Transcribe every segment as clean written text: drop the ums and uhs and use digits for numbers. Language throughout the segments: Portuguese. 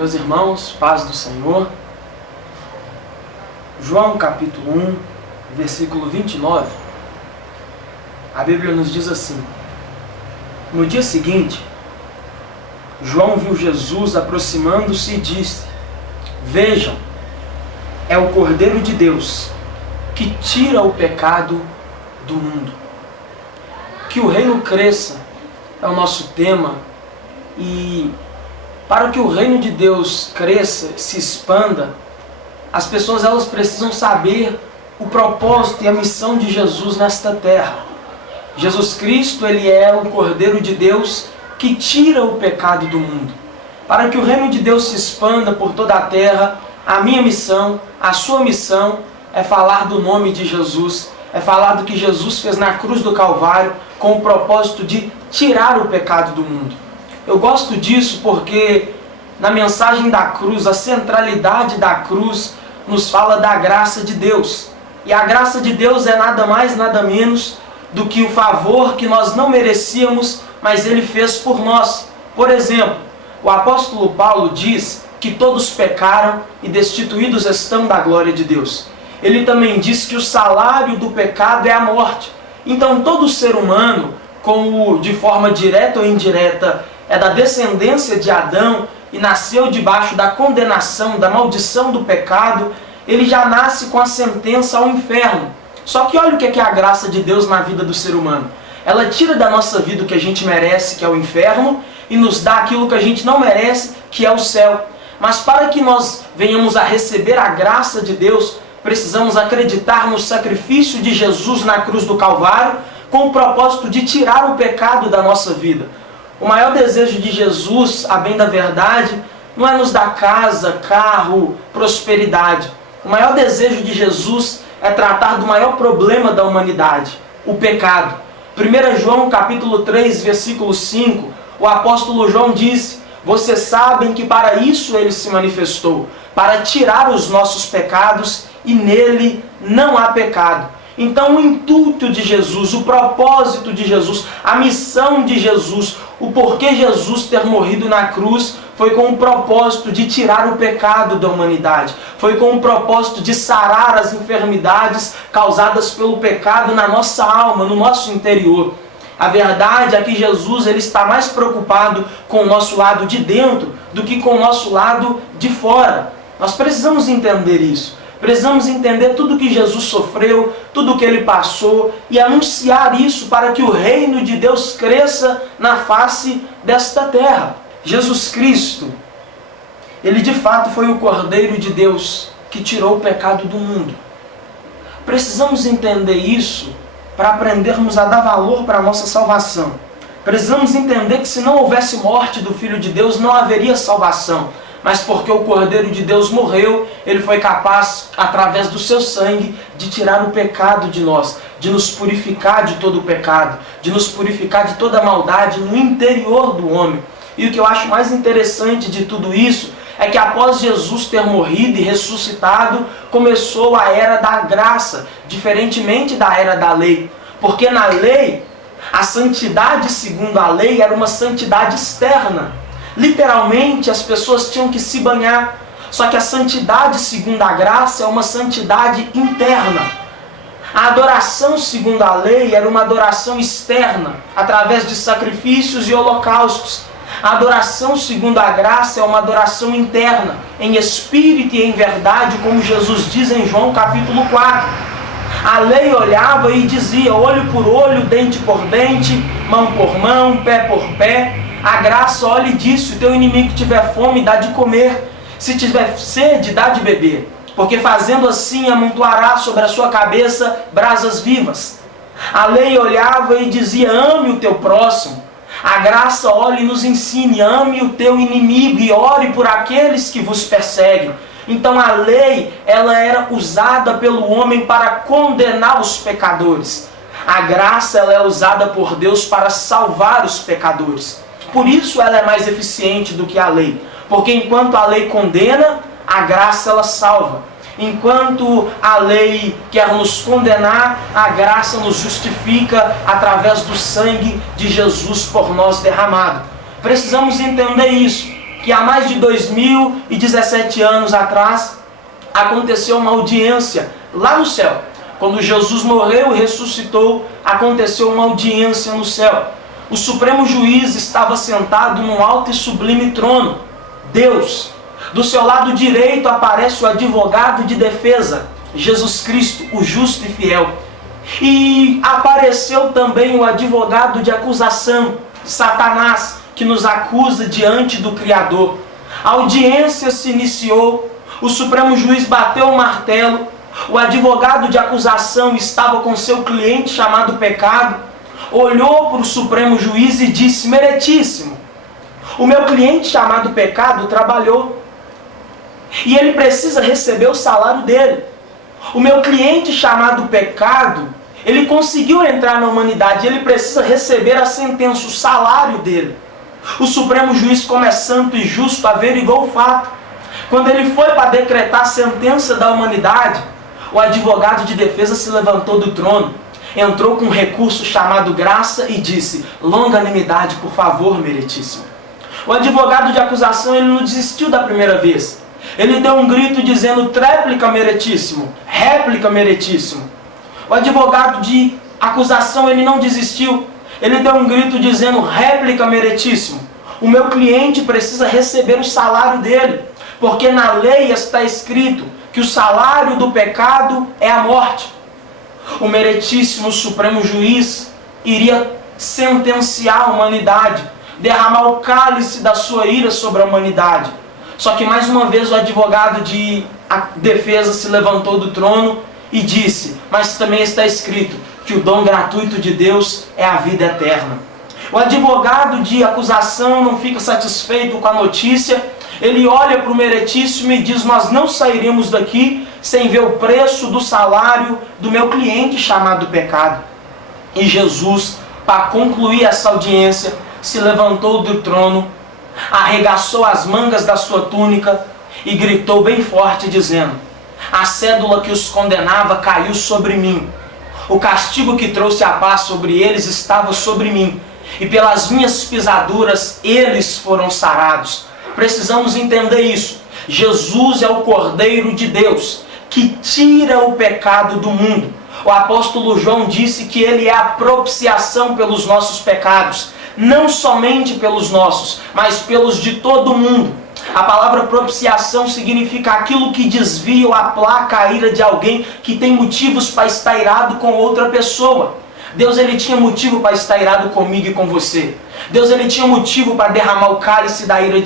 Meus irmãos, paz do Senhor. João capítulo 1, versículo 29. A Bíblia nos diz assim: no dia seguinte, João viu Jesus aproximando-se e disse: vejam, é o Cordeiro de Deus que tira o pecado do mundo. Que o reino cresça é o nosso tema, e para que o reino de Deus cresça, se expanda, as pessoas elas precisam saber o propósito e a missão de Jesus nesta terra. Jesus Cristo, ele é o Cordeiro de Deus que tira o pecado do mundo. Para que o reino de Deus se expanda por toda a terra, a minha missão, a sua missão é falar do nome de Jesus, é falar do que Jesus fez na cruz do Calvário com o propósito de tirar o pecado do mundo. Eu gosto disso porque na mensagem da cruz, a centralidade da cruz nos fala da graça de Deus. E a graça de Deus é nada mais, nada menos do que o favor que nós não merecíamos, mas Ele fez por nós. Por exemplo, o apóstolo Paulo diz que todos pecaram e destituídos estão da glória de Deus. Ele também diz que o salário do pecado é a morte. Então todo ser humano, como de forma direta ou indireta, é da descendência de Adão e nasceu debaixo da condenação, da maldição do pecado, ele já nasce com a sentença ao inferno. Só que olha o que é a graça de Deus na vida do ser humano. Ela tira da nossa vida o que a gente merece, que é o inferno, e nos dá aquilo que a gente não merece, que é o céu. Mas para que nós venhamos a receber a graça de Deus, precisamos acreditar no sacrifício de Jesus na cruz do Calvário, com o propósito de tirar o pecado da nossa vida. O maior desejo de Jesus, a bem da verdade, não é nos dar casa, carro, prosperidade. O maior desejo de Jesus é tratar do maior problema da humanidade, o pecado. 1 João capítulo 3, versículo 5, o apóstolo João diz: vocês sabem que para isso ele se manifestou, para tirar os nossos pecados, e nele não há pecado. Então o intuito de Jesus, o propósito de Jesus, a missão de Jesus, o porquê Jesus ter morrido na cruz, foi com o propósito de tirar o pecado da humanidade. Foi com o propósito de sarar as enfermidades causadas pelo pecado na nossa alma, no nosso interior. A verdade é que Jesus ele está mais preocupado com o nosso lado de dentro do que com o nosso lado de fora. Nós precisamos entender isso. Precisamos entender tudo que Jesus sofreu, tudo que Ele passou e anunciar isso para que o reino de Deus cresça na face desta terra. Jesus Cristo, Ele de fato foi o Cordeiro de Deus que tirou o pecado do mundo. Precisamos entender isso para aprendermos a dar valor para a nossa salvação. Precisamos entender que se não houvesse morte do Filho de Deus, não haveria salvação. Mas porque o Cordeiro de Deus morreu, Ele foi capaz, através do seu sangue, de tirar o pecado de nós, de nos purificar de todo o pecado, de nos purificar de toda a maldade no interior do homem. E o que eu acho mais interessante de tudo isso é que após Jesus ter morrido e ressuscitado, começou a era da graça, diferentemente da era da lei. Porque na lei, a santidade segundo a lei era uma santidade externa. Literalmente, as pessoas tinham que se banhar. Só que a santidade segundo a graça é uma santidade interna. A adoração segundo a lei era uma adoração externa, através de sacrifícios e holocaustos. A adoração segundo a graça é uma adoração interna, em espírito e em verdade, como Jesus diz em João capítulo 4. A lei olhava e dizia olho por olho, dente por dente, mão por mão, pé por pé. A graça olha e diz: se o teu inimigo tiver fome, dá de comer. Se tiver sede, dá de beber. Porque fazendo assim, amontoará sobre a sua cabeça brasas vivas. A lei olhava e dizia: ame o teu próximo. A graça olha e nos ensina: ame o teu inimigo e ore por aqueles que vos perseguem. Então a lei, ela era usada pelo homem para condenar os pecadores. A graça, ela é usada por Deus para salvar os pecadores. Por isso ela é mais eficiente do que a lei. Porque enquanto a lei condena, a graça ela salva. Enquanto a lei quer nos condenar, a graça nos justifica através do sangue de Jesus por nós derramado. Precisamos entender isso. que há mais de 2017 anos atrás aconteceu uma audiência lá no céu. Quando Jesus morreu e ressuscitou, aconteceu uma audiência no céu. O Supremo Juiz estava sentado num alto e sublime trono, Deus. Do seu lado direito aparece o advogado de defesa, Jesus Cristo, o justo e fiel. E apareceu também o advogado de acusação, Satanás, que nos acusa diante do Criador. A audiência se iniciou, o Supremo Juiz bateu o martelo, o advogado de acusação estava com seu cliente chamado pecado, olhou para o Supremo Juiz e disse: Meritíssimo, o meu cliente chamado pecado trabalhou e ele precisa receber o salário dele. O meu cliente chamado pecado, ele conseguiu entrar na humanidade, ele precisa receber a sentença, o salário dele. O Supremo Juiz, como é santo e justo, averigou o fato. Quando ele foi para decretar a sentença da humanidade, o advogado de defesa se levantou do trono, entrou com um recurso chamado graça e disse: longanimidade, por favor, meritíssimo. O advogado de acusação, ele não desistiu da primeira vez. Ele deu um grito dizendo: tréplica, meritíssimo, réplica, meritíssimo. O advogado de acusação, ele não desistiu. Ele deu um grito dizendo: réplica, meritíssimo. O meu cliente precisa receber o salário dele, porque na lei está escrito que o salário do pecado é a morte. O meritíssimo Supremo Juiz iria sentenciar a humanidade, derramar o cálice da sua ira sobre a humanidade. Só que mais uma vez o advogado de defesa se levantou do trono e disse: mas também está escrito que o dom gratuito de Deus é a vida eterna. O advogado de acusação não fica satisfeito com a notícia. Ele olha para o meritíssimo e diz: nós não sairemos daqui sem ver o preço do salário do meu cliente chamado pecado. E Jesus, para concluir essa audiência, se levantou do trono, arregaçou as mangas da sua túnica e gritou bem forte, dizendo: a cédula que os condenava caiu sobre mim. O castigo que trouxe a paz sobre eles estava sobre mim, e pelas minhas pisaduras eles foram sarados. Precisamos entender isso. Jesus é o Cordeiro de Deus, que tira o pecado do mundo. O apóstolo João disse que ele é a propiciação pelos nossos pecados, não somente pelos nossos, mas pelos de todo mundo. A palavra propiciação significa aquilo que desvia ou aplaca a ira de alguém que tem motivos para estar irado com outra pessoa. Deus, ele tinha motivo para estar irado comigo e com você. Deus, ele tinha motivo para derramar o cálice da ira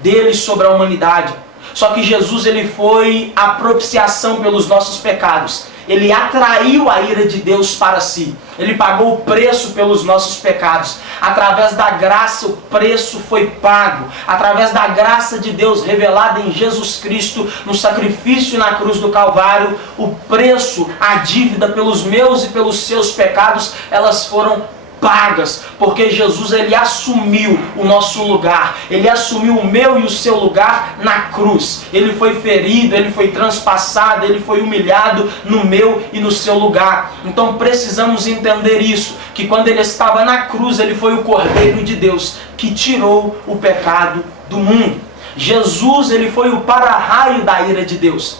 dele sobre a humanidade. Só que Jesus, ele foi a propiciação pelos nossos pecados. Ele atraiu a ira de Deus para si. Ele pagou o preço pelos nossos pecados. Através da graça, o preço foi pago. Através da graça de Deus revelada em Jesus Cristo, no sacrifício na cruz do Calvário, o preço, a dívida pelos meus e pelos seus pecados, elas foram pagas, porque Jesus, ele assumiu o nosso lugar, ele assumiu o meu e o seu lugar na cruz. Ele foi ferido, ele foi transpassado, ele foi humilhado no meu e no seu lugar. Então precisamos entender isso, que quando ele estava na cruz, ele foi o Cordeiro de Deus que tirou o pecado do mundo. Jesus, ele foi o para-raio da ira de Deus.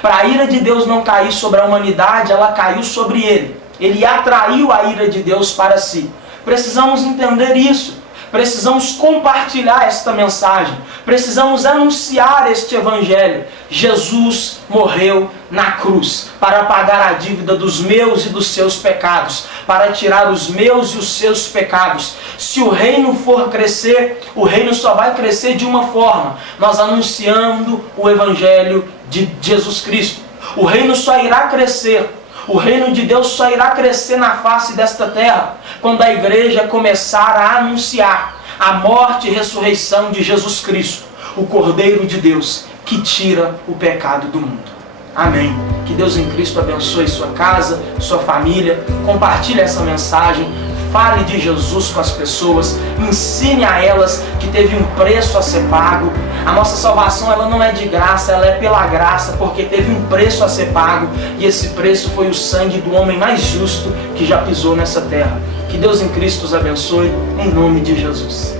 Para a ira de Deus não cair sobre a humanidade, ela caiu sobre ele. Ele atraiu a ira de Deus para si. Precisamos entender isso. Precisamos compartilhar esta mensagem. Precisamos anunciar este evangelho. Jesus morreu na cruz para pagar a dívida dos meus e dos seus pecados, para tirar os meus e os seus pecados. Se o reino for crescer, o reino só vai crescer de uma forma: nós anunciando o evangelho de Jesus Cristo. O reino só irá crescer, o reino de Deus só irá crescer na face desta terra quando a igreja começar a anunciar a morte e ressurreição de Jesus Cristo, o Cordeiro de Deus que tira o pecado do mundo. Amém. Que Deus em Cristo abençoe sua casa, sua família. Compartilhe essa mensagem. Fale de Jesus com as pessoas, ensine a elas que teve um preço a ser pago. A nossa salvação, ela não é de graça, ela é pela graça, porque teve um preço a ser pago, e esse preço foi o sangue do homem mais justo que já pisou nessa terra. Que Deus em Cristo os abençoe, em nome de Jesus.